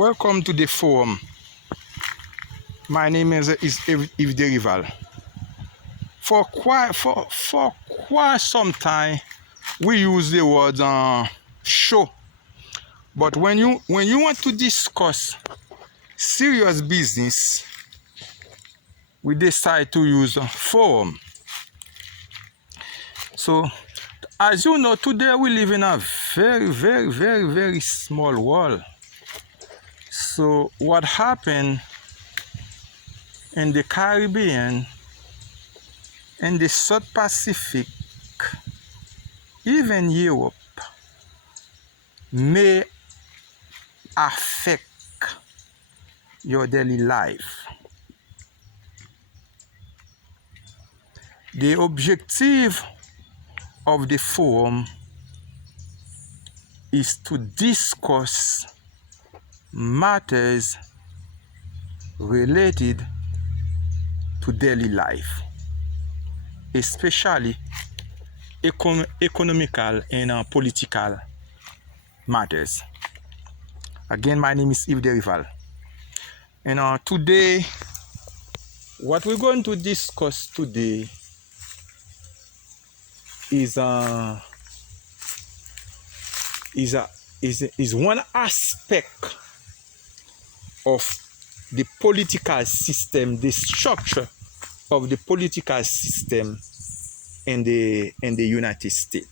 Welcome to the forum. My name is Yves Derival. For quite some time, we use the word show. But when you want to discuss serious business, we decide to use forum. So, as you know, today we live in a very small world. So what happened in the Caribbean, in the South Pacific, even Europe, may affect your daily life. The objective of the forum is to discuss matters related to daily life, especially economical and political matters. Again, my name is Yves Derival. And today, what we're going to discuss today is one aspect of the political system, the structure of the political system in the United States.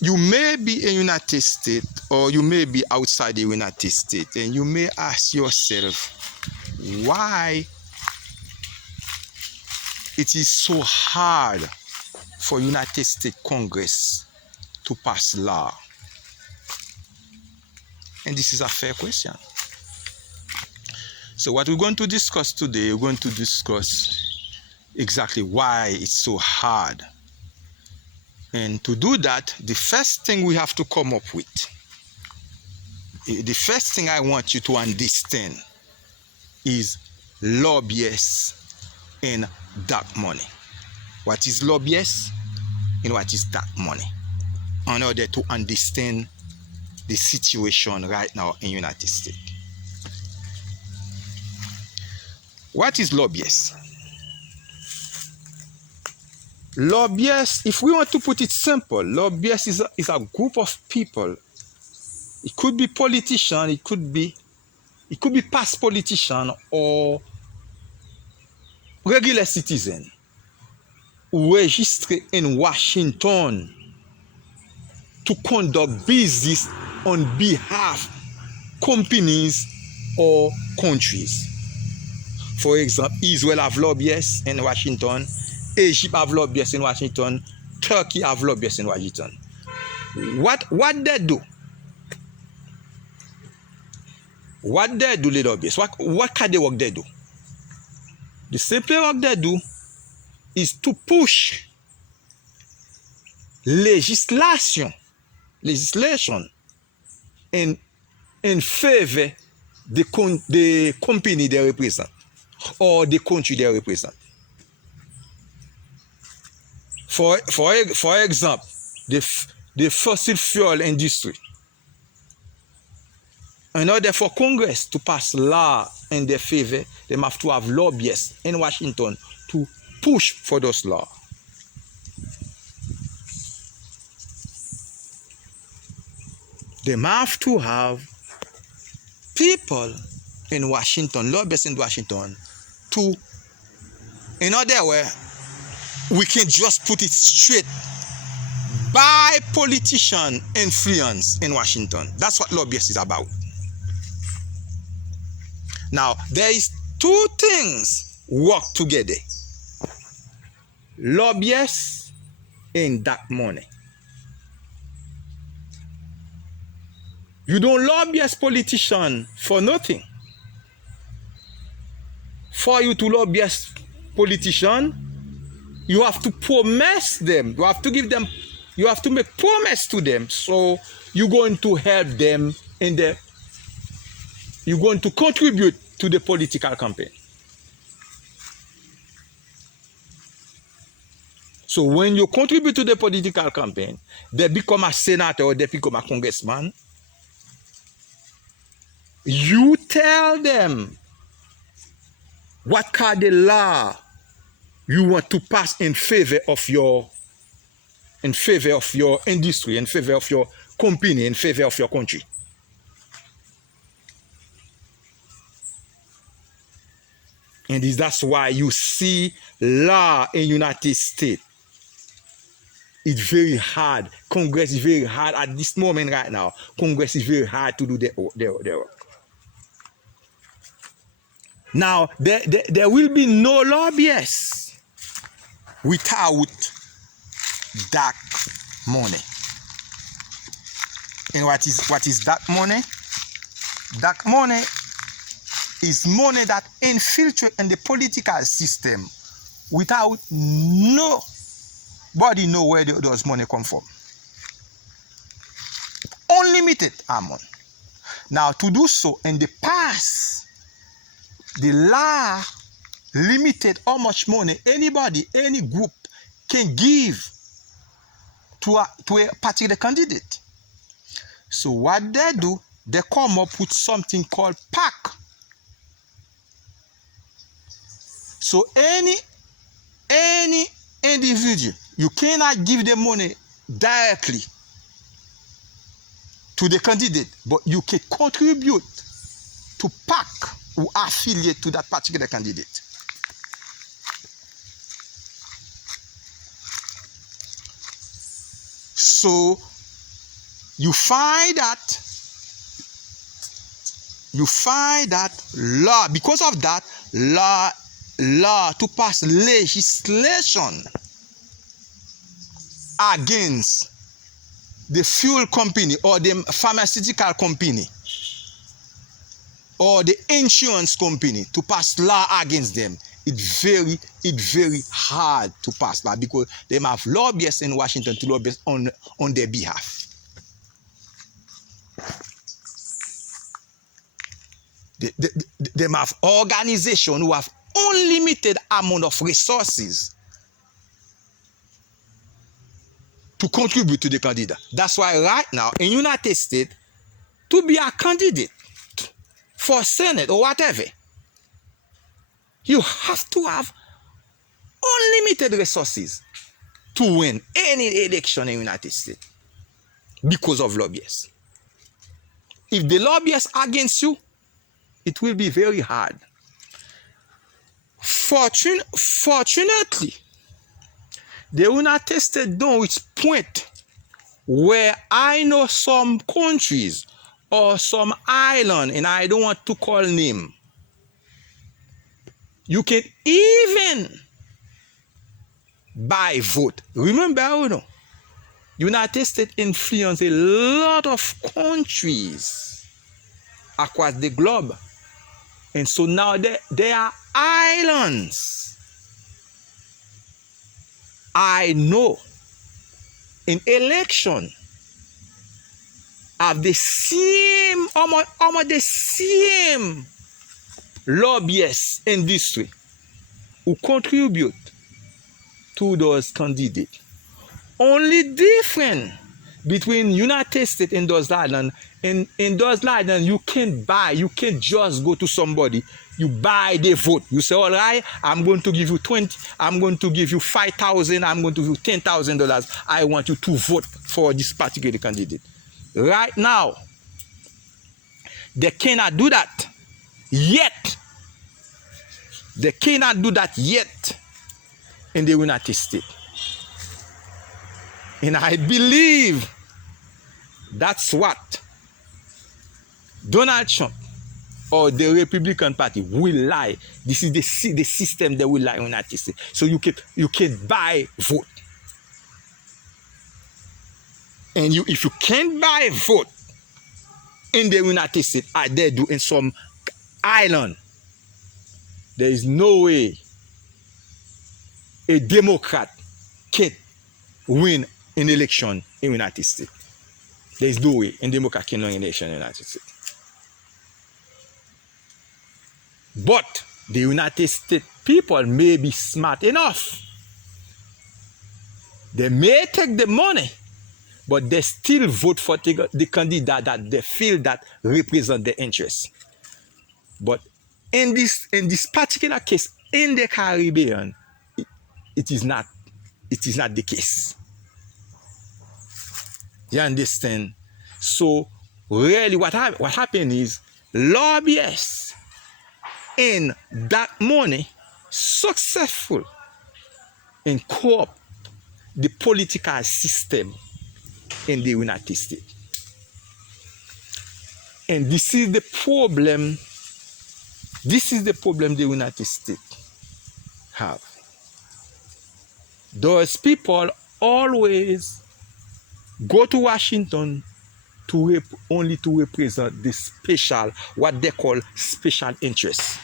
You may be in the United States or you may be outside the United States, and you may ask yourself why it is so hard for United States Congress to pass law. And this is a fair question. So what we're going to discuss today, we're going to discuss exactly why it's so hard. And to do that, the first thing we have to come up with, the first thing I want you to understand is lobbyists and dark money. What is lobbyists and what is dark money? In order to understand the situation right now in the United States. What is lobbyists? Lobbyists, if we want to put it simple, lobbyists is a group of people. It could be politician, it could be past politician or regular citizen who register in Washington to conduct business on behalf of companies or countries. For example, Israel have lobbyists in Washington, Egypt have lobbyists in Washington, Turkey have lobbyists in Washington. What they do? What they do, the lobbyists? What kind of work they do? The simple work they do is to push legislation in favor the company they represent or the country they represent. For example, the fossil fuel industry. In order for Congress to pass law in their favor, they have to have lobbyists in Washington to push for those laws. They have to have people in Washington, lobbyists in Washington, to, in other words, we can just put it straight, by politician influence in Washington. That's what lobbyists is about. Now, there is two things work together. Lobbyists and dark money. You don't lobby as politician for nothing. For you to lobby as politician, you have to promise them. You have to give them. You have to make promise to them. So you're going to help them in the. You're going to contribute to the political campaign. So when you contribute to the political campaign, they become a senator or they become a congressman, you tell them what kind of law you want to pass in favor of your industry, in favor of your company, in favor of your country. And that's why you see law in United States. It's very hard. Congress is very hard at this moment right now. Congress is very hard to do their work. Now, there will be no lobbyists without dark money. And what is dark money? Dark money is money that infiltrates in the political system without nobody know where those money come from. Unlimited amount. Now, to do so in the past, the law limited how much money anybody, any group can give to a particular candidate. So what they do, they come up with something called PAC. So any individual, you cannot give the money directly to the candidate, but you can contribute to PAC who affiliate to that particular candidate. So you find that law, because of that law to pass legislation against the fuel company or the pharmaceutical company or the insurance company, to pass law against them, it's very hard to pass law, because they have lobbyists in Washington to lobby on their behalf. They have organizations who have unlimited amount of resources to contribute to the candidate. That's why right now in United States, to be a candidate for Senate or whatever, you have to have unlimited resources to win any election in United States because of lobbyists. If the lobbyists are against you, it will be very hard. Fortunately, the United States don't reach point where I know some countries or some island, and I don't want to call name, you can even buy vote. Remember, United States influence a lot of countries across the globe. And so now there are islands. I know in election have the same, almost the same lobbyists industry who contribute to those candidates. Only different between United States and those islands. In those islands, you can't buy, you can't just go to somebody, you buy the vote. You say, all right, I'm going to give you 20, I'm going to give you 5,000, I'm going to give you $10,000. I want you to vote for this particular candidate. Right now, they cannot do that yet. They cannot do that yet in the United States. And I believe that's what Donald Trump or the Republican Party will lie. This is the system that will lie in the United States. So you can buy vote. And if you can't buy vote in the United States, as they do in some island, there is no way a Democrat can win an election in the United States. There is no way a Democrat can win an election in the United States. But the United States people may be smart enough They may take the money, but they still vote for the candidate that they feel that represent their interests. But in this particular case, in the Caribbean, it is not the case. You understand? So really what happened is lobbyists in that money successful in co-op the political system in the United States. And this is the problem. This is the problem the United States have. Those people always go to Washington only to represent the special, what they call special interests.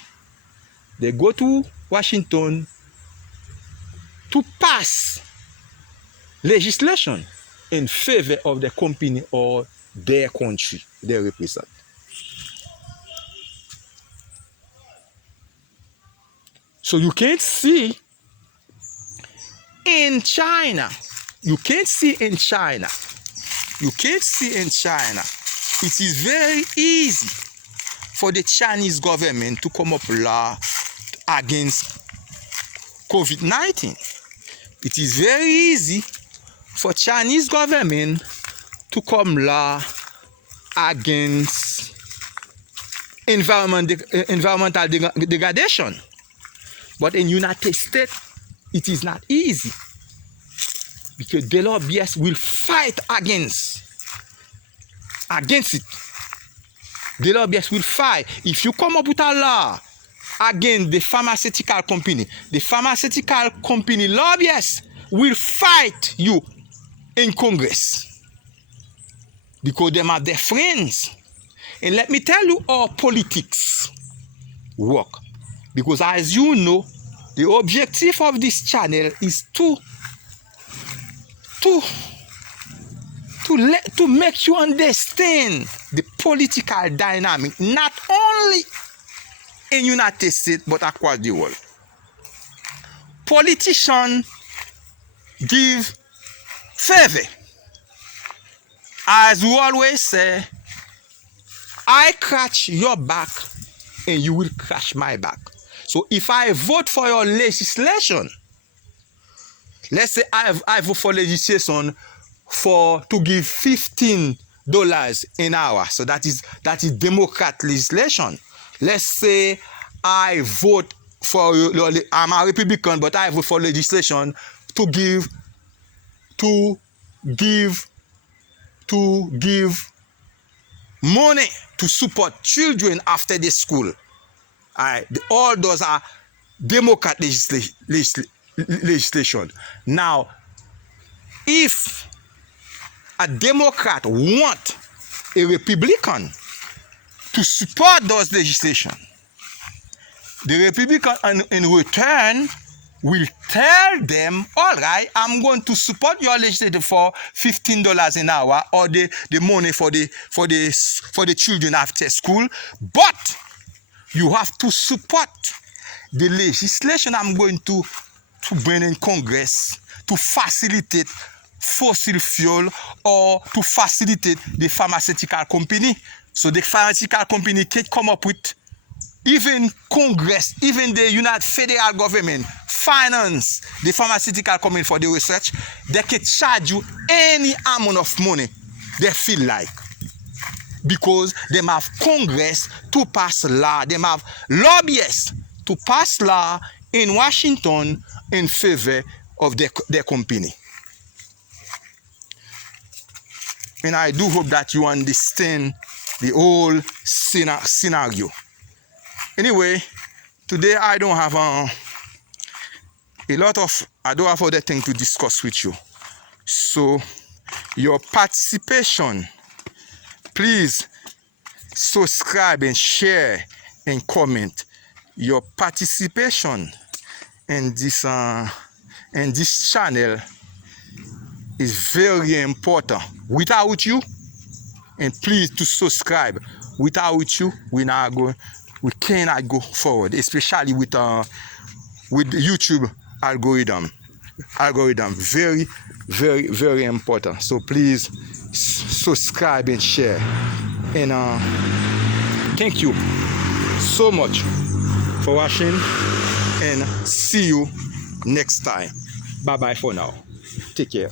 They go to Washington to pass legislation in favor of the company or their country they represent. So you can't see in China, it is very easy for the Chinese government to come up with law against COVID-19. It is very easy for Chinese government to come law against environmental degradation. But in United States, it is not easy because the lobbyists will fight against it. The lobbyists will fight. If you come up with a law against the pharmaceutical company lobbyists will fight you in Congress because they are their friends. And let me tell you how politics work. Because as you know, the objective of this channel is to make you understand the political dynamic, not only in United States, but across the world. Politicians give favor. As we always say, I scratch your back and you will scratch my back. So if I vote for your legislation, let's say I vote for legislation to give $15 an hour. So that is Democrat legislation. Let's say I vote for, I'm a Republican, but I vote for legislation to give money to support children after the school. All those are Democrat legislation. Now, if a Democrat want a Republican to support those legislation, the Republican in return will tell them, all right, I'm going to support your legislation for $15 an hour or the money for the children after school, but you have to support the legislation I'm going to bring in Congress to facilitate fossil fuel or to facilitate the pharmaceutical company. So the pharmaceutical company can come up with, even Congress, even the United federal government finance the pharmaceutical company for the research. They can charge you any amount of money they feel like, because they have Congress to pass law, they have lobbyists to pass law in Washington in favor of their company. And I do hope that you understand the whole scenario. Anyway, today I don't have I don't have other things to discuss with you. So your participation, please subscribe and share and comment. Your participation in this channel is very important. Without you, and please to subscribe. Without you, we cannot go forward, especially with the YouTube algorithm. Very, Very, very important. So please subscribe and share. And thank you so much for watching, and see you next time. Bye bye for now. Take care.